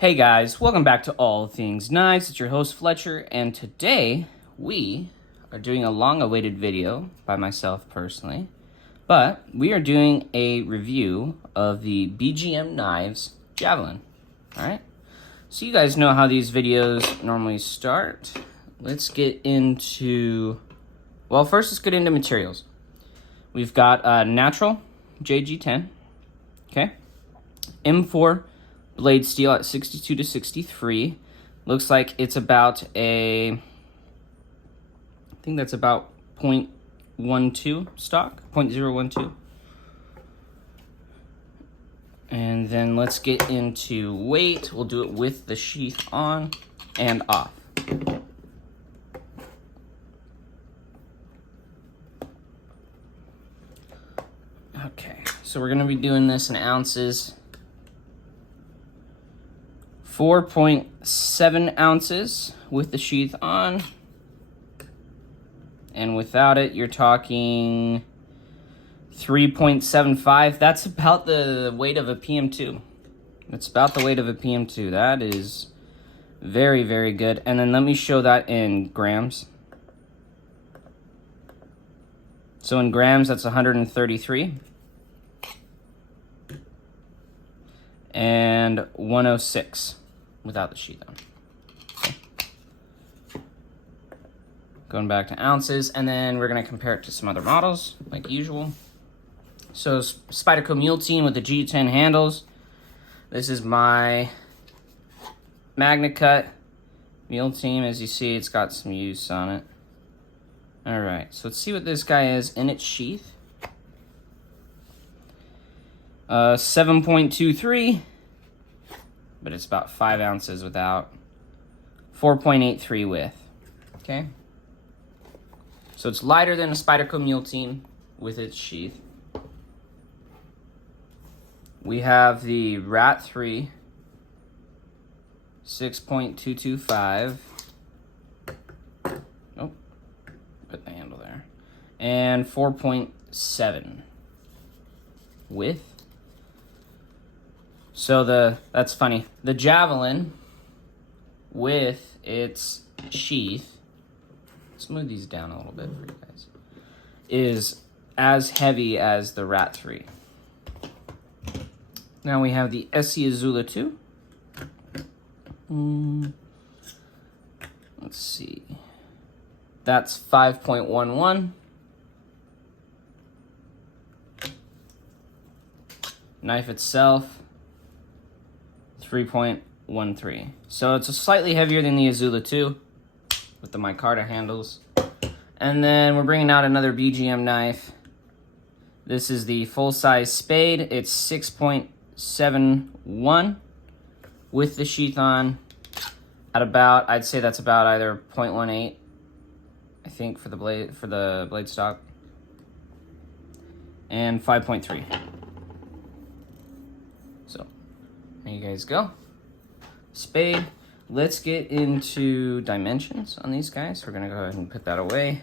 Hey guys, welcome back to All Things Knives. It's your host Fletcher, and today we are doing a long-awaited video by myself personally, but we are doing a review of the BGM Knives Javelin. Alright, so you guys know how these videos normally start. Let's get into, well, first let's get into materials. We've got natural JG10, okay, M4 blade steel at 62 to 63. Looks like it's about I think that's about 0.12 stock, 0.012. And then let's get into weight. We'll do it with the sheath on and off. Okay, so we're gonna be doing this in ounces. 4.7 ounces with the sheath on, and without it you're talking 3.75. That's about the weight of a PM2. That's about the weight of a PM2. That is very, very good. And then let me show that in grams. So in grams, that's 133 and 106 without the sheath on. Okay. Going back to ounces, and then we're going to compare it to some other models like usual. So Spyderco Mule Team with the G10 handles. This is my Magna Cut Mule Team. As you see, it's got some use on it. All right, so let's see what this guy is in its sheath. 7.23, but it's about 5 ounces without. 4.83 width. Okay, so it's lighter than a Spyderco Mule Team with its sheath. We have the Rat 3, 6.225. Oh, put the handle there. And 4.7 width. So that's funny. The Javelin with its sheath, smooth these down a little bit for you guys, is as heavy as the Rat 3. Now we have the SC Azula 2. Let's see. That's 5.11. Knife itself, 3.13. So it's slightly heavier than the Azula 2 with the micarta handles. And then we're bringing out another BGM knife. This is the full-size spade. It's 6.71 with the sheath on at about, I'd say that's about either 0.18, I think, for the blade stock, and 5.3. So there you guys go. Spade. Let's get into dimensions on these guys. We're gonna go ahead and put that away.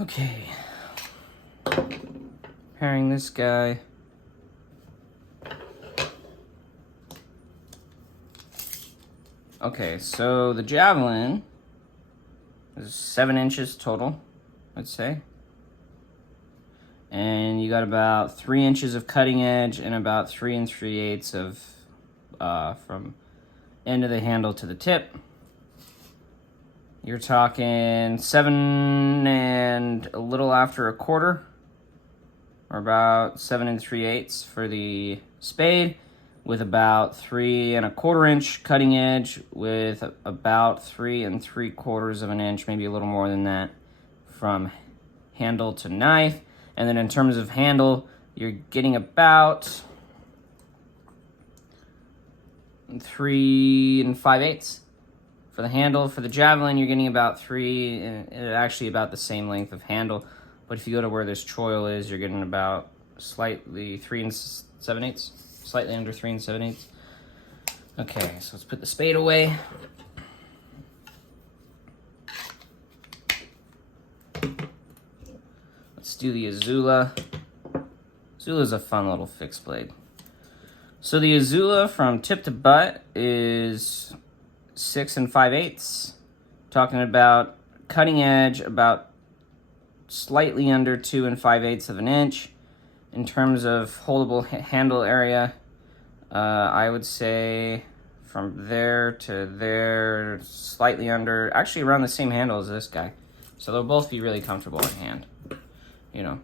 Okay. Pairing this guy. Okay, so the Javelin is 7 inches total, let's say. And you got about 3 inches of cutting edge and about 3 3/8 of from end of the handle to the tip. You're talking 7 and a little after a quarter, or about 7 3/8 for the spade, with about 3 1/4 inch cutting edge, with about 3 3/4 of an inch, maybe a little more than that, from handle to knife. And then in terms of handle, you're getting about 3 5/8 for the handle. For the Javelin, you're getting about 3, actually about the same length of handle. But if you go to where this choil is, you're getting about slightly 3 7/8, slightly under 3 7/8. Okay, so let's put the spade away. Let's do the Azula. Azula is a fun little fixed blade. So the Azula from tip to butt is 6 5/8. Talking about cutting edge, about slightly under 2 5/8 of an inch. In terms of holdable handle area, I would say from there to there, slightly under, actually around the same handle as this guy. So they'll both be really comfortable in hand, you know.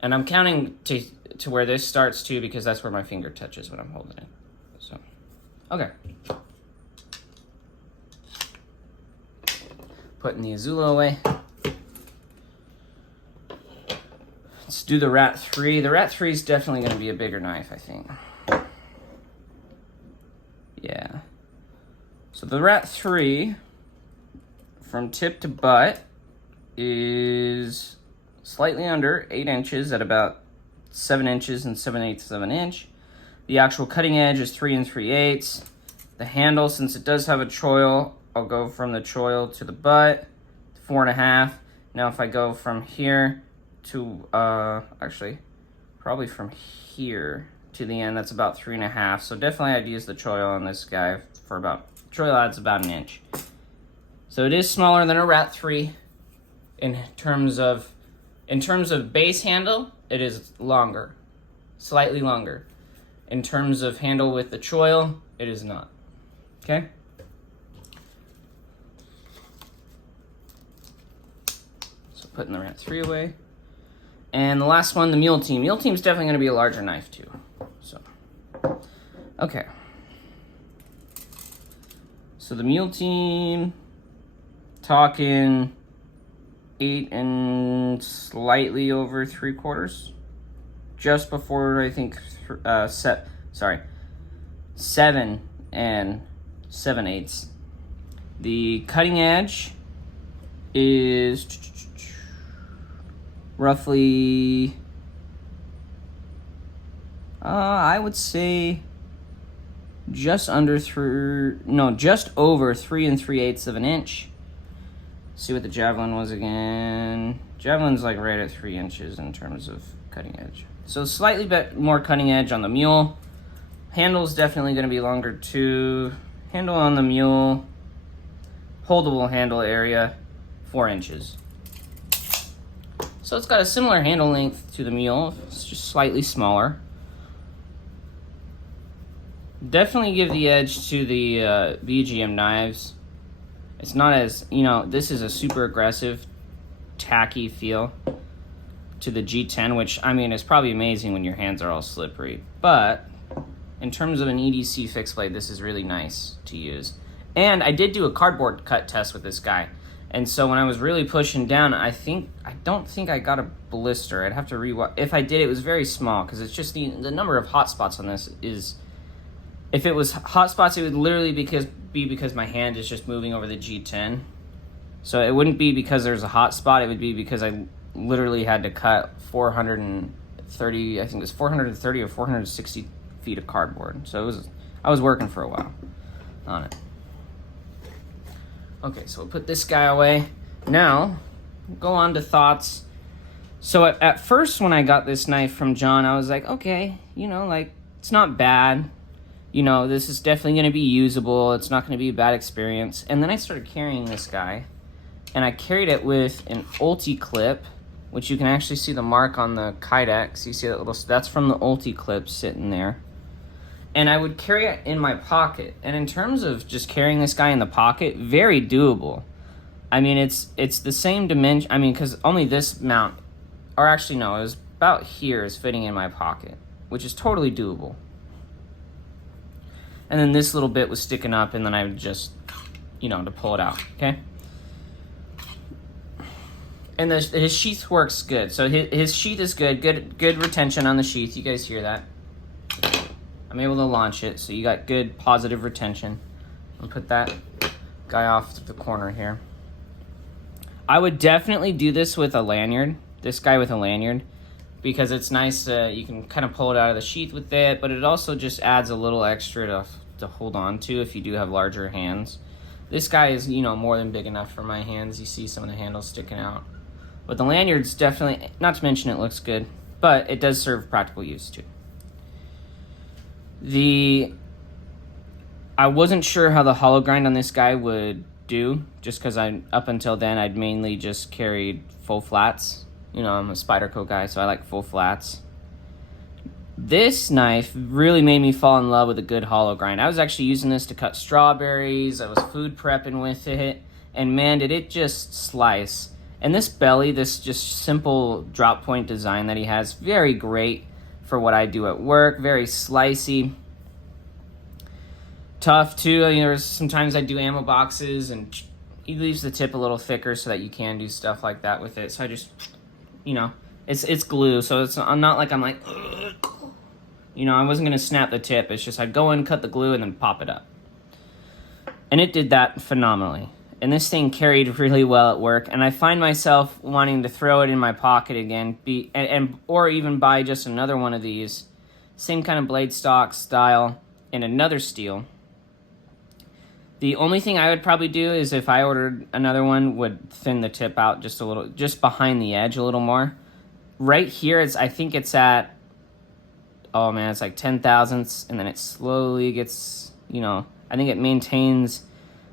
And I'm counting to where this starts too, because that's where my finger touches when I'm holding it. So, okay. Putting the Azula away. Let's do the Rat 3. The Rat 3 is definitely going to be a bigger knife, I think. Yeah. So the Rat 3, from tip to butt, is slightly under 8 inches at about 7 inches and 7/8 of an inch. The actual cutting edge is 3 3/8. The handle, since it does have a choil, I'll go from the choil to the butt, 4 1/2. Now if I go from here to, actually, probably from here to the end, that's about 3 1/2. So definitely I'd use the choil on this guy for about, choil adds about 1 inch. So it is smaller than a Rat 3 in terms of base handle, it is longer, slightly longer. In terms of handle with the choil, it is not. Okay? So putting the Rat 3 away. And the last one, the Mule Team. Mule Team's definitely going to be a larger knife too. So, okay. So the Mule Team, talking 8 and slightly over 3/4. Just before, I think, 7 and 7/8. The cutting edge is roughly, I would say just over 3 3/8 of an inch. See what the Javelin was again. Javelin's like right at 3 inches in terms of cutting edge. So slightly bit more cutting edge on the Mule. Handle's definitely going to be longer too. Handle on the Mule, holdable handle area, 4 inches. So it's got a similar handle length to the Mule. It's just slightly smaller. Definitely give the edge to the BGM knives. It's not as, you know, this is a super aggressive, tacky feel to the G10, which, I mean, is probably amazing when your hands are all slippery. But in terms of an EDC fixed blade, this is really nice to use. And I did do a cardboard cut test with this guy. And so when I was really pushing down, I don't think I got a blister. I'd have to rewatch. If I did, it was very small, because it's just the number of hot spots on this is, if it was hot spots, it would literally be because my hand is just moving over the G10. So it wouldn't be because there's a hot spot. It would be because I literally had to cut 430, I think it was 430 or 460 feet of cardboard. So I was working for a while on it. Okay, so we'll put this guy away. Now, go on to thoughts. So at first when I got this knife from John, I was like, okay, you know, like, it's not bad. You know, this is definitely going to be usable. It's not going to be a bad experience. And then I started carrying this guy, and I carried it with an Ulti clip, which you can actually see the mark on the Kydex. You see that little, that's from the Ulti clip sitting there. And I would carry it in my pocket. And in terms of just carrying this guy in the pocket, very doable. I mean, it's the same dimension. I mean, because only this mount, or actually no, it was about here is fitting in my pocket, which is totally doable. And then this little bit was sticking up, and then I would just, you know, to pull it out, okay? And his sheath works good. So his sheath is good. Good retention on the sheath. You guys hear that? I'm able to launch it, so you got good positive retention. I'll put that guy off to the corner here. I would definitely do this with a lanyard. This guy with a lanyard. Because it's nice, you can kind of pull it out of the sheath with it, but it also just adds a little extra to hold on to if you do have larger hands. This guy is, you know, more than big enough for my hands. You see some of the handles sticking out. But the lanyard's definitely, not to mention it looks good. but it does serve practical use too. I wasn't sure how the hollow grind on this guy would do, just because up until then I'd mainly just carried full flats. You know, I'm a Spyderco guy, so I like full flats. This knife really made me fall in love with a good hollow grind. I was actually using this to cut strawberries. I was food prepping with it, and man, did it just slice. And this belly, this just simple drop point design that he has, very great for what I do at work. Very slicey. Tough too. You know, sometimes I do ammo boxes, and he leaves the tip a little thicker so that you can do stuff like that with it. So I just, you know, it's glue, so I'm not like I'm like, ugh. You know, I wasn't going to snap the tip. It's just I'd go in, cut the glue, and then pop it up. And it did that phenomenally. And this thing carried really well at work. And I find myself wanting to throw it in my pocket again, or even buy just another one of these. Same kind of blade stock style in another steel. The only thing I would probably do is if I ordered another one, would thin the tip out just a little, just behind the edge a little more. Right here, I think it's at, oh man, it's like 10 thousandths, and then it slowly gets, you know, I think it maintains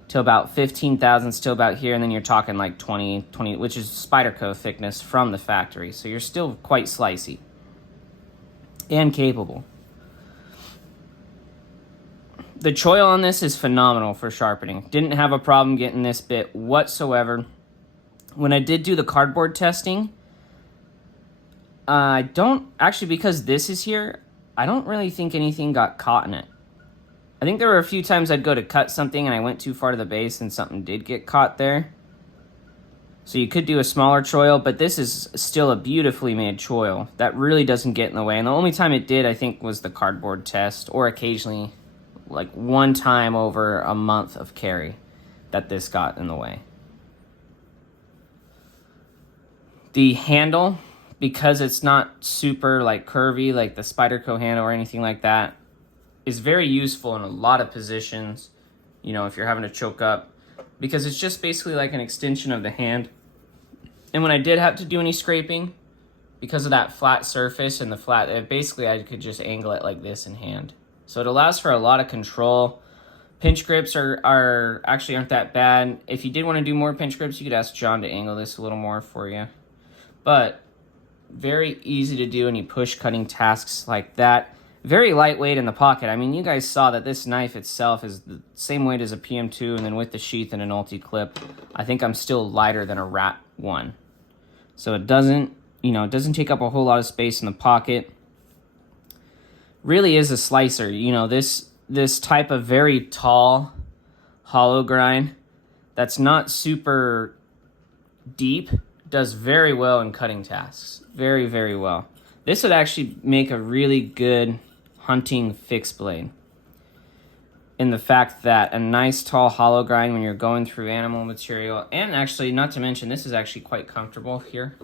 to about 15 thousandths to about here, and then you're talking like 20, which is Spyderco thickness from the factory. So you're still quite slicey and capable. The choil on this is phenomenal for sharpening. Didn't have a problem getting this bit whatsoever. When I did do the cardboard testing, I don't, actually, because this is here, I don't really think anything got caught in it. I think there were a few times I'd go to cut something and I went too far to the base and something did get caught there. So you could do a smaller choil, but this is still a beautifully made choil that really doesn't get in the way. And the only time it did, I think, was the cardboard test, or occasionally, like one time over a month of carry, that this got in the way. The handle, because it's not super like curvy like the Spyderco handle or anything like that, is very useful in a lot of positions. You know, if you're having to choke up, because it's just basically like an extension of the hand. And when I did have to do any scraping, because of that flat surface and the flat, basically I could just angle it like this in hand. So it allows for a lot of control. Pinch grips actually aren't that bad. If you did want to do more pinch grips, you could ask John to angle this a little more for you. But very easy to do any push cutting tasks like that. Very lightweight in the pocket. I mean, you guys saw that this knife itself is the same weight as a PM2, and then with the sheath and an ulti-clip, I think I'm still lighter than a Rat 1. So it doesn't, you know, it doesn't take up a whole lot of space in the pocket. Really is a slicer. You know, this type of very tall hollow grind that's not super deep does very well in cutting tasks. Very, very well. This would actually make a really good hunting fixed blade, in the fact that a nice tall hollow grind when you're going through animal material, and actually, not to mention, this is actually quite comfortable here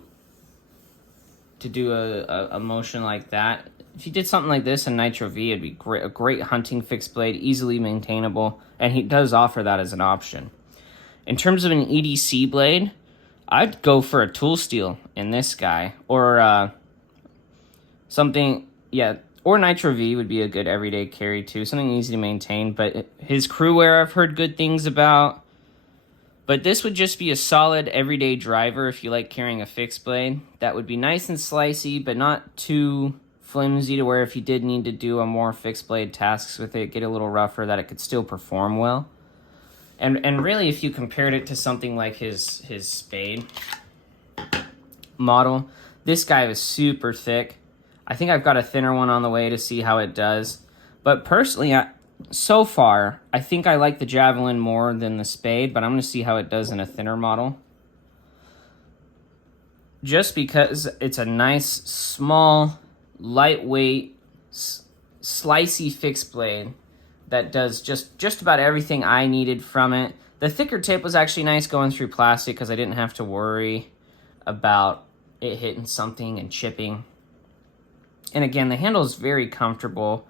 to do a motion like that. If you did something like this in Nitro V, it'd be great, a great hunting fixed blade, easily maintainable, and he does offer that as an option. In terms of an EDC blade, I'd go for a tool steel in this guy, or something, yeah, or Nitro V would be a good everyday carry too, something easy to maintain. But his crew wear I've heard good things about. But this would just be a solid everyday driver if you like carrying a fixed blade. That would be nice and slicey, but not too flimsy to where if you did need to do a more fixed blade tasks with it, get a little rougher, that it could still perform well. And really, if you compared it to something like his spade model, this guy was super thick. I think I've got a thinner one on the way to see how it does. But personally, so far, I think I like the Javelin more than the spade, but I'm going to see how it does in a thinner model. Just because it's a nice, small, lightweight, slicey fixed blade that does just about everything I needed from it. The thicker tip was actually nice going through plastic because I didn't have to worry about it hitting something and chipping. And again, the handle is very comfortable.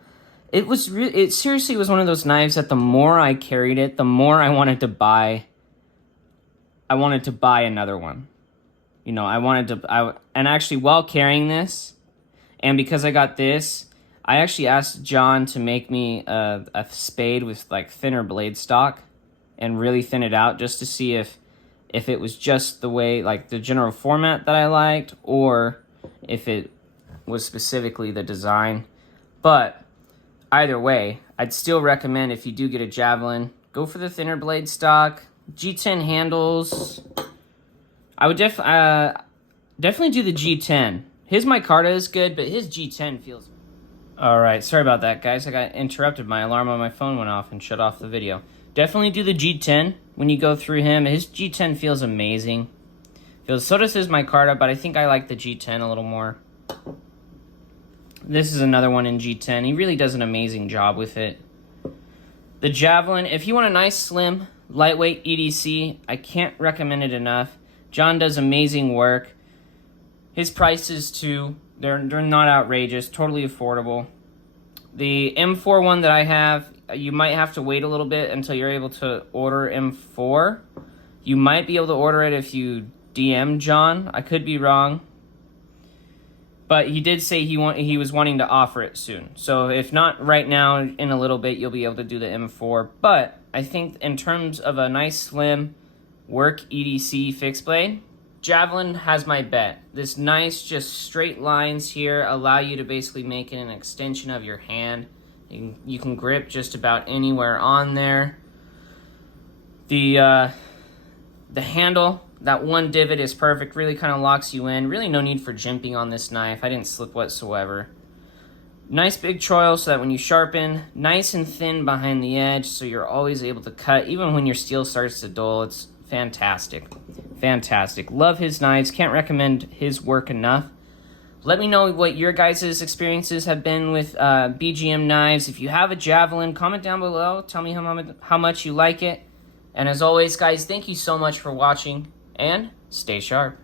It seriously was one of those knives that the more I carried it, the more I wanted to buy. I wanted to buy another one. You know, and actually while carrying this, And because I got this, I actually asked John to make me a spade with like thinner blade stock and really thin it out just to see if it was just the way, like the general format that I liked, or if it was specifically the design. But either way, I'd still recommend, if you do get a Javelin, go for the thinner blade stock. G10 handles. I would definitely do the G10. His micarta is good, but his G10 feels... Alright, sorry about that, guys. I got interrupted. My alarm on my phone went off and shut off the video. Definitely do the G10 when you go through him. His G10 feels amazing. So does his micarta, but I think I like the G10 a little more. This is another one in G10. He really does an amazing job with it. The Javelin, if you want a nice, slim, lightweight EDC, I can't recommend it enough. John does amazing work. His prices, too, they're not outrageous, totally affordable. The M4 one that I have, you might have to wait a little bit until you're able to order M4. You might be able to order it if you DM John. I could be wrong. But he did say he was wanting to offer it soon. So if not right now, in a little bit, you'll be able to do the M4. But I think in terms of a nice, slim, work EDC fixed blade, Javelin has my bet. This nice, just straight lines here allow you to basically make it an extension of your hand. You can grip just about anywhere on there. The handle, that one divot is perfect, really kind of locks you in. Really no need for jimping on this knife. I didn't slip whatsoever. Nice big choil so that when you sharpen, nice and thin behind the edge so you're always able to cut. Even when your steel starts to dull, it's fantastic. Fantastic. Love his knives. Can't recommend his work enough. Let me know what your guys' experiences have been with BGM knives. If you have a Javelin, comment down below. Tell me how much you like it. And as always, guys, thank you so much for watching, and stay sharp.